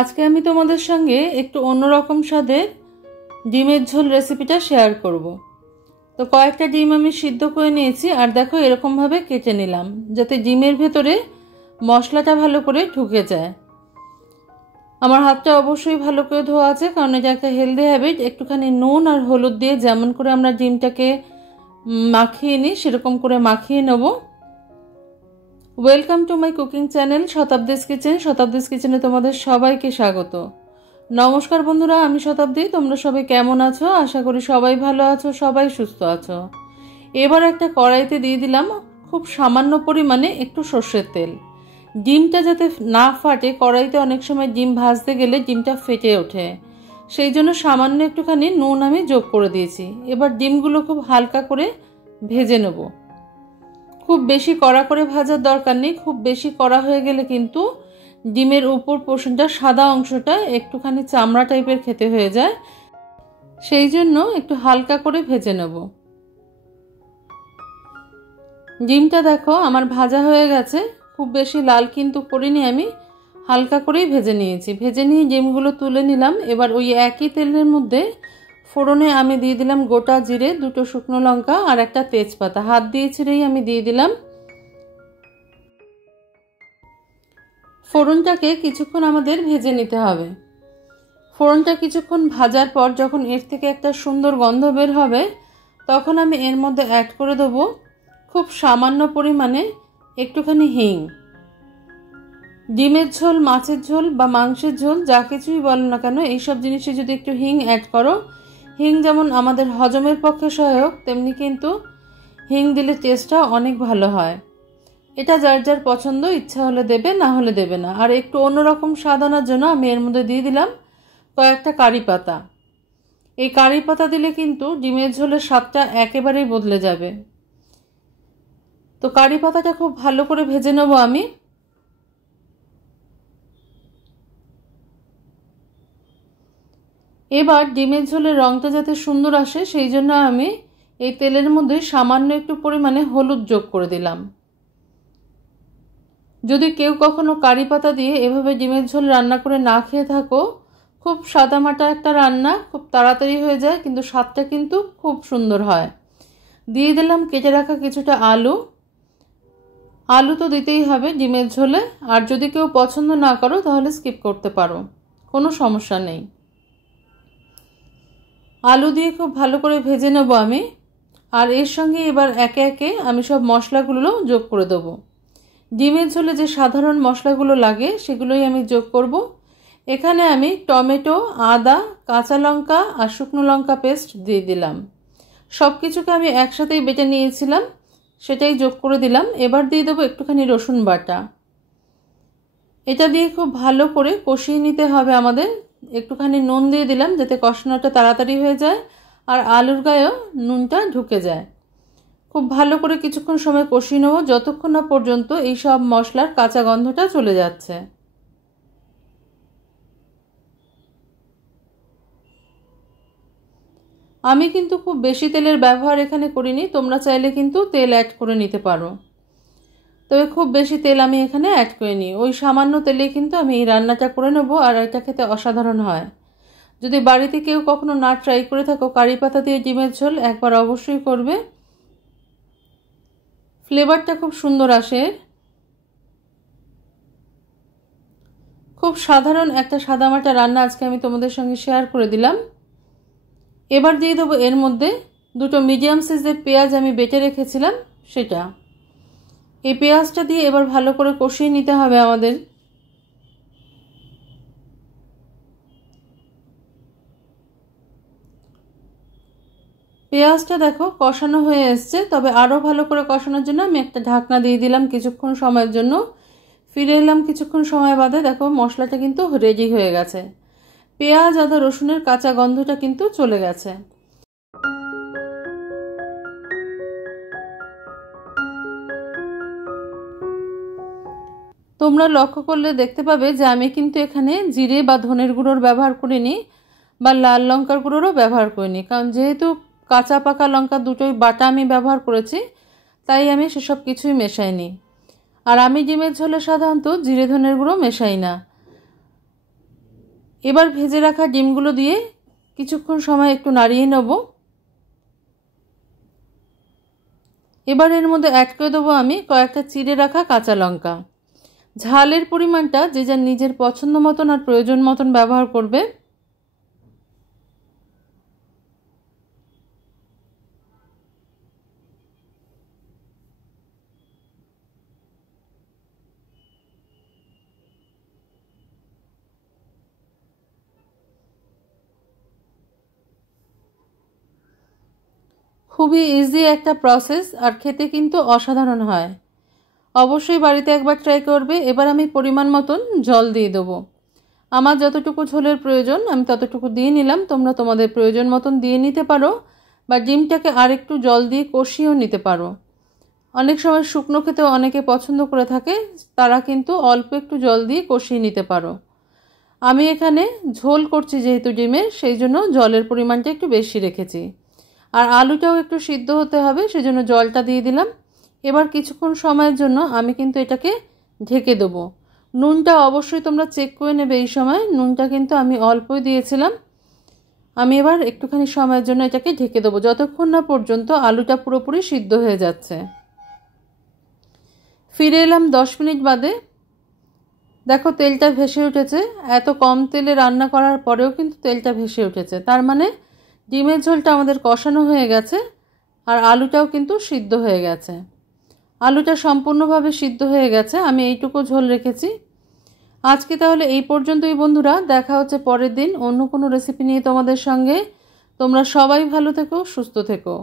আজকে আমি তোমাদের সঙ্গে একটু অন্যরকম স্বাদের ডিমের ঝোল রেসিপিটা শেয়ার করব। তো কয়েকটা ডিম আমি সিদ্ধ করে নিয়েছি আর দেখো এরকমভাবে কেটে নিলাম যাতে ডিমের ভেতরে মশলাটা ভালো করে ঢুকে যায়। আমার হাতটা অবশ্যই ভালো করে ধোয়া আছে, কারণ এটা একটা হেলদি হ্যাবিট। একটুখানি নুন আর হলুদ দিয়ে যেমন করে আমরা ডিমটাকে মাখিয়ে নিই সেরকম করে মাখিয়ে নেব। Welcome to my cooking channel Shatabdi's kitchen. Shatabdi's কিচেনে তোমাদের সবাইকে স্বাগত। নমস্কার বন্ধুরা, আমি শতাব্দী। তোমরা সবাই কেমন আছো? আশা করি সবাই ভালো আছো, সবাই সুস্থ আছো। এবার একটা কড়াইতে দিয়ে দিলাম খুব সামান্য পরিমাণে একটু সর্ষের তেল। ডিমটা যাতে না ফাটে, কড়াইতে অনেক সময় ডিম ভাজতে গেলে ডিমটা ফেটে ওঠে, সেই জন্য সামান্য একটুখানি নুন আমি যোগ করে দিয়েছি। এবার ডিমগুলো খুব হালকা করে ভেজে নেব। খুব বেশি কড়া করে ভাজার দরকার নেই, খুব বেশি কড়া হয়ে গেলে কিন্তু ডিমের উপর পোর্শনটা সাদা অংশটা একটুখানি চামড়া টাইপের খেতে হয়ে যায়, সেই জন্য একটু হালকা করে ভেজে নেব। ডিমটা দেখো আমার ভাজা হয়ে গেছে, খুব বেশি লাল কিন্তু করিনি, আমি হালকা করেই ভেজে নিয়েছি। ভেজে নিয়ে ডিমগুলো তুলে নিলাম। এবার ওই একই তেলের মধ্যে ফোড়নে আমি দিয়ে দিলাম গোটা জিরে, দুটো শুকনো লঙ্কা আর একটা তেজপাতা হাত দিয়ে ছিঁড়েই আমি দিয়ে দিলাম। ফোড়নটাকে কিছুক্ষণ আমাদের ভেজে নিতে হবে। ফোড়নটা কিছুক্ষণ ভাজার পর যখন এর থেকে একটা সুন্দর গন্ধ বের হবে, তখন আমি এর মধ্যে অ্যাড করে দেবো খুব সামান্য পরিমাণে একটুখানি হিং। ডিমের ঝোল, মাছের ঝোল বা মাংসের ঝোল যা কিছুই বলো না কেন, এইসব জিনিসে যদি একটু হিং অ্যাড করো, হিং যেমন আমাদের হজমের পক্ষে সহায়ক, তেমনি কিন্তু হিং দিলে টেস্টটা অনেক ভালো হয়। এটা যার যার পছন্দ, ইচ্ছা হলে দেবে, না হলে দেবে না। আর একটু অন্যরকম স্বাদ আনার জন্য আমি এর মধ্যে দিয়ে দিলাম কয়েকটা কারি পাতা। এই কারি পাতা দিলে কিন্তু ডিমের ঝোলের স্বাদটা একেবারেই বদলে যাবে। তো কারি পাতাটা খুব ভালো করে ভেজে নেব আমি। এবার ডিমের ঝোলের রঙটা যাতে সুন্দর আসে, সেই জন্য আমি এই তেলের মধ্যে সামান্য একটু পরিমাণে হলুদ যোগ করে দিলাম। যদি কেউ কখনো কারি পাতা দিয়ে এভাবে ডিমের ঝোল রান্না করে না খেয়ে থাকো, খুব সাদামাটা একটা রান্না, খুব তাড়াতাড়ি হয়ে যায়, কিন্তু স্বাদটা কিন্তু খুব সুন্দর হয়। দিয়ে দিলাম কেটে রাখা কিছুটা আলু। আলু তো দিতেই হবে ডিমের ঝোলে, আর যদি কেউ পছন্দ না করো তাহলে স্কিপ করতে পারো, কোনো সমস্যা নেই। আলু দিয়ে খুব ভালো করে ভেজে নেব আমি। আর এর সঙ্গে এবার একে একে আমি সব মশলাগুলো যোগ করে দেবো। ডিমের ঝোলে যে সাধারণ মশলাগুলো লাগে সেগুলোই আমি যোগ করব। এখানে আমি টমেটো, আদা, কাঁচা লঙ্কা আর শুকনো লঙ্কা পেস্ট দিয়ে দিলাম। সব কিছুকে আমি একসাথেই বেটে নিয়েছিলাম, সেটাই যোগ করে দিলাম। এবার দিয়ে দেবো একটুখানি রসুন বাটা। এটা দিয়ে খুব ভালো করে কষিয়ে নিতে হবে আমাদের। একটুখানি নুন দিয়ে দিলাম যাতে কষানোটা তাড়াতাড়ি হয়ে যায় আর আলুর গায়েও নুনটা ঢুকে যায়। খুব ভালো করে কিছুক্ষণ সময় কষিয়ে নেব, যতক্ষণ না পর্যন্ত এই সব মশলার কাঁচা গন্ধটা চলে যাচ্ছে। আমি কিন্তু খুব বেশি তেলের ব্যবহার এখানে করিনি, তোমরা চাইলে কিন্তু তেল অ্যাড করে নিতে পারো, তবে খুব বেশি তেল আমি এখানে অ্যাড করিনি। ওই সামান্য তেলে কিন্তু আমি এই রান্নাটা করে নেব, আর এটা খেতে অসাধারণ হয়। যদি বাড়িতে কেউ কখনো না ট্রাই করে থাকো কারি পাতা দিয়ে ডিমের ঝোল, একবার অবশ্যই করবে, ফ্লেভারটা খুব সুন্দর আসে। খুব সাধারণ একটা সাদামাটা রান্না আজকে আমি তোমাদের সঙ্গে শেয়ার করে দিলাম। এবার দিয়ে দেবো এর মধ্যে দুটো মিডিয়াম সাইজের পেঁয়াজ আমি বেটে রেখেছিলাম সেটা। এই পেঁয়াজটা দিয়ে এবার ভালো করে কষিয়ে নিতে হবে আমাদের। পেঁয়াজটা দেখো কষানো হয়ে এসছে, তবে আরও ভালো করে কষানোর জন্য আমি একটা ঢাকনা দিয়ে দিলাম কিছুক্ষণ সময়ের জন্য। ফিরে এলাম কিছুক্ষণ সময় বাদে, দেখো মশলাটা কিন্তু রেডি হয়ে গেছে। পেঁয়াজ, আদা, রসুনের কাঁচা গন্ধটা কিন্তু চলে গেছে। তোমরা লক্ষ্য করলে দেখতে পাবে যে আমি কিন্তু এখানে জিরে বা ধনের গুঁড়োর ব্যবহার করিনি, বা লাল লঙ্কার গুঁড়োরও ব্যবহার করিনি, কারণ যেহেতু কাঁচা পাকা লঙ্কা দুটোই বাটা আমি ব্যবহার করেছি, তাই আমি সেসব কিছুই মেশাইনি। আর আমি ডিমের ঝোলে সাধারণত জিরে ধনের গুঁড়ো মেশাই না। এবার ভেজে রাখা ডিমগুলো দিয়ে কিছুক্ষণ সময় একটু নাড়িয়ে নেব। এবার এর মধ্যে অ্যাড করে দেবো আমি কয়েকটা চিড়ে রাখা কাঁচা লঙ্কা। ঝালের পরিমাণটা যে যার নিজের পছন্দ মতন আর প্রয়োজন মতন ব্যবহার করবে। খুবই ইজি একটা প্রসেস আর খেতে কিন্তু অসাধারণ হয়। অবশ্যই বাড়িতে একবার ট্রাই করবে। এবার আমি পরিমাণ মতন জল দিয়ে দেবো। আমার যতটুকু ঝোলের প্রয়োজন আমি ততটুকু দিয়ে নিলাম। তোমরা তোমাদের প্রয়োজন মতন দিয়ে নিতে পারো বা ডিমটাকে আর একটু জল দিয়ে কষিয়েও নিতে পারো। অনেক সময় শুকনো খেতেও অনেকে পছন্দ করে থাকে, তারা কিন্তু অল্প একটু জল দিয়ে কষিয়ে নিতে পারো। আমি এখানে ঝোল করছি যেহেতু ডিমের, সেই জন্য জলের পরিমাণটা একটু বেশি রেখেছি। আর আলুটাও একটু সিদ্ধ হতে হবে, সেজন্য জলটা দিয়ে দিলাম। এবার কিছুক্ষণ সময়ের জন্য আমি কিন্তু এটাকে ঢেকে দেবো। নুনটা অবশ্যই তোমরা চেক করে নেবে এই সময়। নুনটা কিন্তু আমি অল্পই দিয়েছিলাম। আমি এবার একটুখানি সময়ের জন্য এটাকে ঢেকে দেবো, যতক্ষণ না পর্যন্ত আলুটা পুরোপুরি সিদ্ধ হয়ে যাচ্ছে। ফিরে এলাম 10 মিনিট বাদে। দেখো তেলটা ভেসে উঠেছে। এত কম তেলে রান্না করার পরেও কিন্তু তেলটা ভেসে উঠেছে, তার মানে ডিমের ঝোলটা আমাদের কষানো হয়ে গেছে আর আলুটাও কিন্তু সিদ্ধ হয়ে গেছে। আলুটা সম্পূর্ণভাবে সিদ্ধ হয়ে গেছে। আমি এইটুকু ঝোল রেখেছি। আজকে তাহলে এই পর্যন্তই বন্ধুরা। দেখা হচ্ছে পরের দিন অন্য কোনো রেসিপি নিয়ে তোমাদের সঙ্গে। তোমরা সবাই ভালো থেকো, সুস্থ থেকো।